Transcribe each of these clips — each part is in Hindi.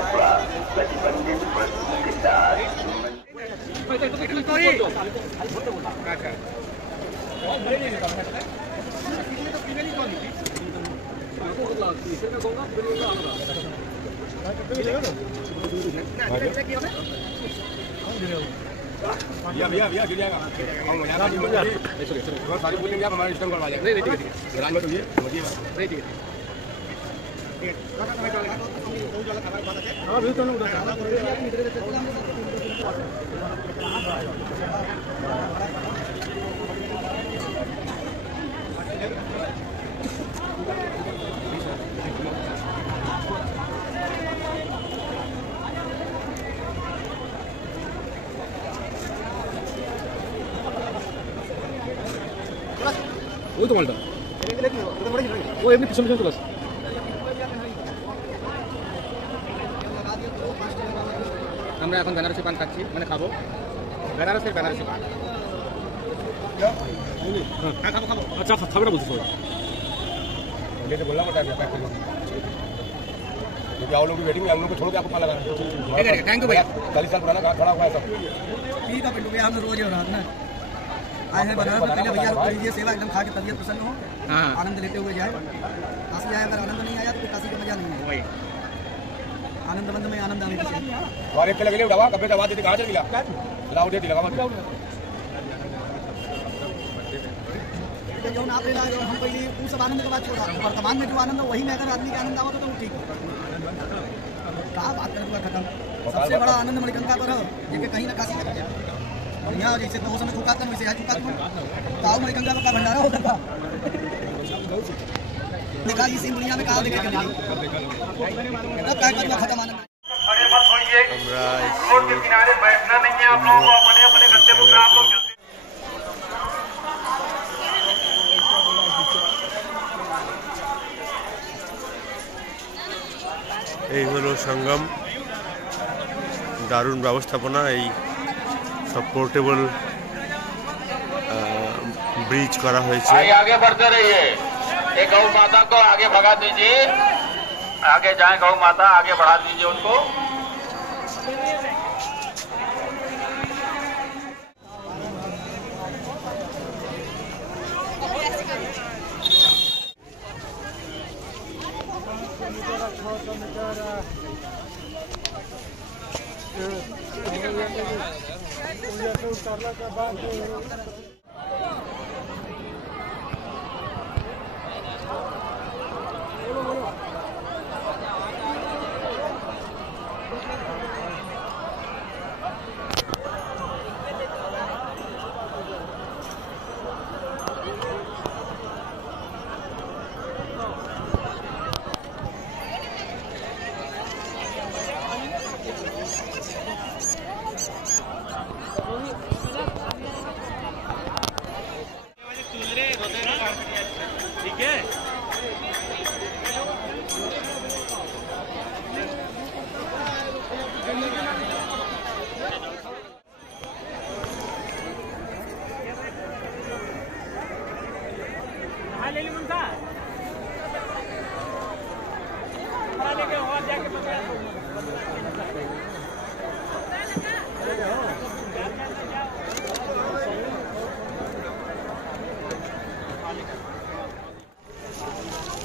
अथवा प्रतिबंधित वस्तु के साथ भैया गिर जाएगा। सारी बोलेंगे आप हमारा सिस्टम करवा जाएगा। नहीं ठीक है ग्राम में तो ये नहीं ठीक है। वो तो मालटा वो एमনি পিছন পিছন চলে আসে আমরা এখন বেনারসি পান খাচ্ছি মানে খাবো বেনারসি পান হ্যাঁ খাবো আচ্ছা খাবে না বলছিস लेके बोलना मत आगे पैक करो क्योंकि आप लोग भी वेटिंग में हम लोग को छोड़ के आपको पता लगा ठीक है थैंक यू भैया 40 साल पुराना खड़ा हुआ है सब ठीक है पिंटू भैया हम रोज हो रहा है ना आए हैं बनारस में पहले भैया को लीजिए सेवा एकदम खा के तबीयत प्रसन्न हो आनंद लेते हुए जाए काशी आए अगर आनंद नहीं आया तो काशी का मजा नहीं है वही आनंद बंद में आनंद आने चाहिए और एक लगे उठावा कभी दवा देते कहां चल मिला लाओ दे दिला जो आप ले लाए हम पहले वो सब आनंद के बाद छोड़ा वर्तमान में जो आनंद वही में अगर आदमी का आनंद आओ तो ठीक क्या बात करूंगा खत्म सबसे बड़ा आनंद मणिकंका पर है ये कहीं ना काशी लग गया और यहाँ जैसे तो समय चुका वैसे यहाँ चुका तो मणिकंका का भंडारा होता था देखा इस दुनिया में कहा देखे खत्म आनंद रोड के किनारे बैठना नहीं है आप लोगों को अपने अपने गद्दे पर आप लोग এই হলো সঙ্গম দারুণ ব্যবস্থাপনা এই সব পোর্টেবল ব্রিজ করা হয়েছে आगे बढ़ते रहिए एक गौ माता को आगे भगा दीजिए आगे जाए गौ माता आगे बढ़ा दीजिए उनको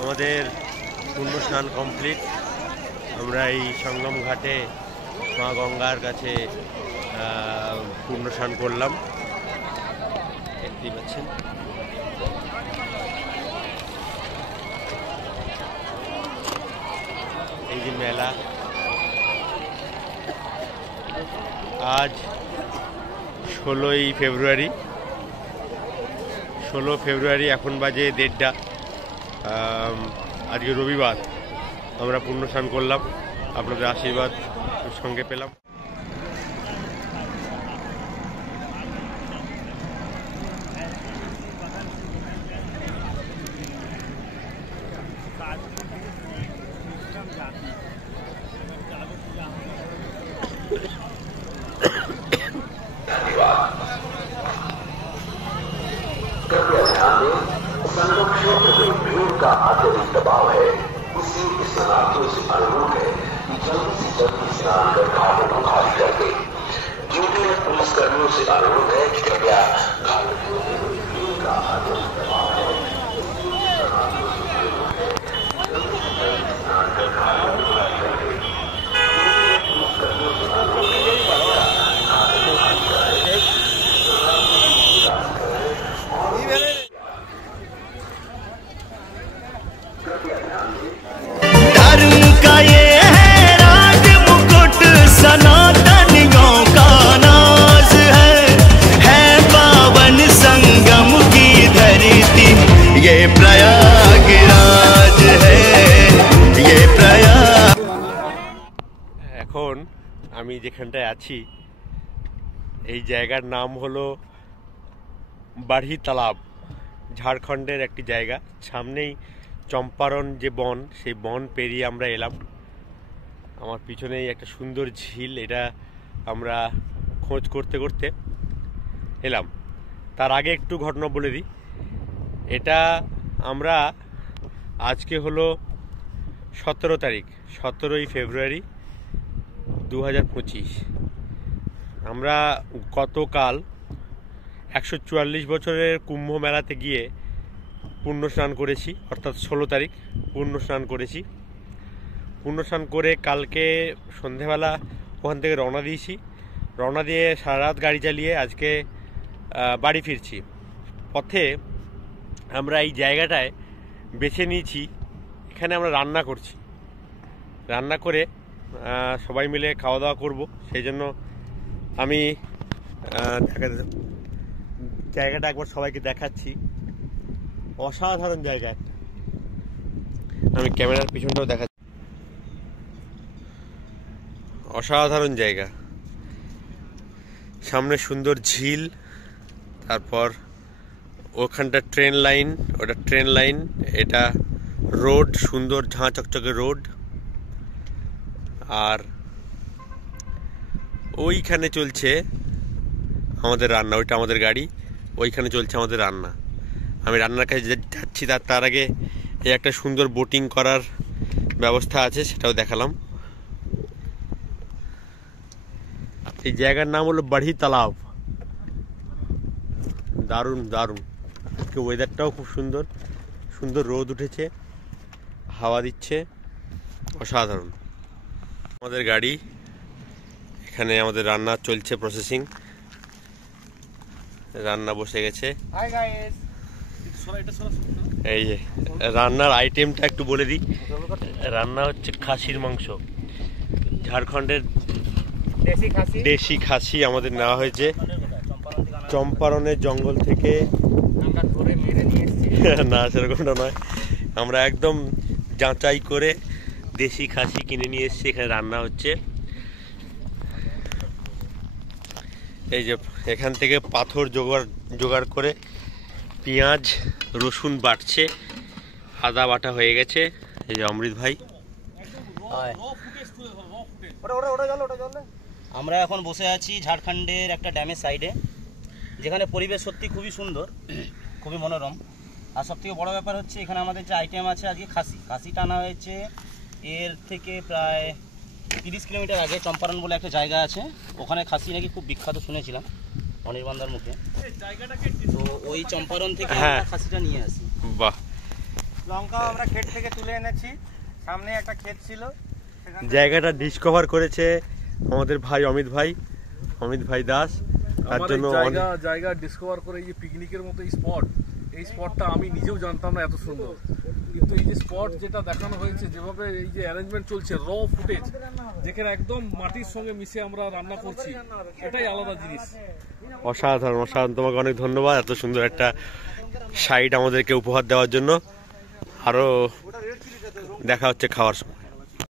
আমাদের পূর্ণ স্নান কমপ্লিট আমরা এই সঙ্গম ঘাটে মা গঙ্গার কাছে পূর্ণ স্নান করলাম দেখতেই পাচ্ছেন এই যে মেলা আজ 16 ফেব্রুয়ারি এখন বাজে 1:30টা আজকে রবিবার আমরা পূর্ণ স্নান করলাম আপনাদের আশীর্বাদ সঙ্গে পেলাম का अत्यधिक दबाव है इसी स्नानार्थियों से अनुरोध है कि सभी स्नान कर घाटों को खाली कर दे। ड्यूटी में पुलिसकर्मियों से अनुरोध है कि कृपया घाटों का आदेश दबा है। धर्म का ये है राज मुकुट, सनातनियों का नाज है पावन संगम की धरती, ये प्रयागराज है, ये प्रयाग। এখন আমি যেখানটায় আছি এই জায়গার নাম হলো বাড়ি তালাব, ঝাড়খণ্ডের একটি জায়গা। সামনেই চম্পারণ যে বন, সেই বন পেরিয়ে আমরা এলাম। আমার পিছনেই একটা সুন্দর ঝিল, এটা আমরা খোঁজ করতে করতে এলাম। তার আগে একটু ঘটনা বলে দিই। এটা আমরা আজকে হলো 17 তারিখ, 17ই ফেব্রুয়ারি 2025। আমরা গতকাল 144 বছরের কুম্ভ মেলাতে গিয়ে পুণ্য স্নান করেছি, অর্থাৎ 16 তারিখ পুণ্য স্নান করেছি। পুণ্য স্নান করে কালকে সন্ধেবেলা ওখান থেকে রওনা দিয়েছি। রওনা দিয়ে সারা রাত গাড়ি চালিয়ে আজকে বাড়ি ফিরছি। পথে আমরা এই জায়গাটায় বেছে নিয়েছি, এখানে আমরা রান্না করছি। রান্না করে সবাই মিলে খাওয়া দাওয়া করব, সেই জন্য আমি জায়গাটা একবার সবাইকে দেখাচ্ছি। অসাধারণ জায়গা একটা, আমি ক্যামেরার পিছনটাও দেখাচ্ছি। অসাধারণ জায়গা, সামনে সুন্দর ঝিল, তারপর ওখানটা ট্রেন লাইন, ওটা ট্রেন লাইন, এটা রোড, সুন্দর ঝাঁ চকচকে রোড। আর ওইখানে চলছে আমাদের রান্না, ওইটা আমাদের গাড়ি, ওইখানে চলছে আমাদের রান্না। আমি রান্নার কাছে যাচ্ছি, তার আগে এই একটা সুন্দর বোটিং করার ব্যবস্থা আছে, সেটাও দেখালাম। এই জায়গার নাম হলো বাড়ি তালাব। দারুণ দারুণ, আজকে ওয়েদারটাও খুব সুন্দর, সুন্দর রোদ উঠেছে, হাওয়া দিচ্ছে, অসাধারণ। আমাদের গাড়ি, এখানে আমাদের রান্না চলছে, প্রসেসিং, রান্না বসে গেছে। এই যে রান্নার আইটেমটা একটু বলে দিই। রান্না হচ্ছে খাসির মাংস, ঝাড়খণ্ডের দেশি খাসি আমাদের নেওয়া হয়েছে চম্পারণের জঙ্গল থেকে। না, সেরকমটা নয়, আমরা একদম যাচাই করে দেশি খাসি কিনে নিয়ে এসেছি, এখানে রান্না হচ্ছে। এই যে এখান থেকে পাথর জোগাড় করে পেঁয়াজ রসুন বাটছে, আদা বাটা হয়ে গেছে। এই যে অমৃত ভাই, আমরা এখন বসে আছি ঝাড়খণ্ডের একটা ড্যামের সাইডে, যেখানে পরিবেশ সত্যি খুবই সুন্দর, খুবই মনোরম। আর সবথেকে বড় ব্যাপার হচ্ছে এখানে আমাদের যে আইটেম আছে আজকে খাসিটা আনা হয়েছে এর থেকে প্রায় 30 কিলোমিটার আগে চম্পারণ বলে একটা জায়গা আছে, ওখানে খাসি নাকি খুব বিখ্যাত শুনেছিলাম অনির্বাণদার মুখে। তো ওই চম্পারণ থেকে খাসিটা নিয়ে আসি। বাহ, লঙ্কা আমরা ক্ষেত থেকে তুলে এনেছি, সামনে একটা ক্ষেত ছিল। জায়গাটা ডিসকভার করেছে আমাদের ভাই অমিত ভাই দাস। তার জন্য জায়গা ডিসকভার করে এই যে পিকনিকের মতো এই স্পটটা আমি নিজেও জানতাম না এত সুন্দর, কিন্তু এই যে স্পট যেটা দেখানো হয়েছে, যেভাবে এই যে অ্যারেঞ্জমেন্ট চলছে, র ফুটেজ, যেখানে একদম মাটির সঙ্গে মিশে আমরা রান্না করছি, এটাই আলাদা জিনিস। অসাধারণ অসাধারণ, তোমাকে অনেক ধন্যবাদ এত সুন্দর একটা সাইট আমাদেরকে উপহার দেওয়ার জন্য। আরও দেখা হচ্ছে খাওয়ার সময়।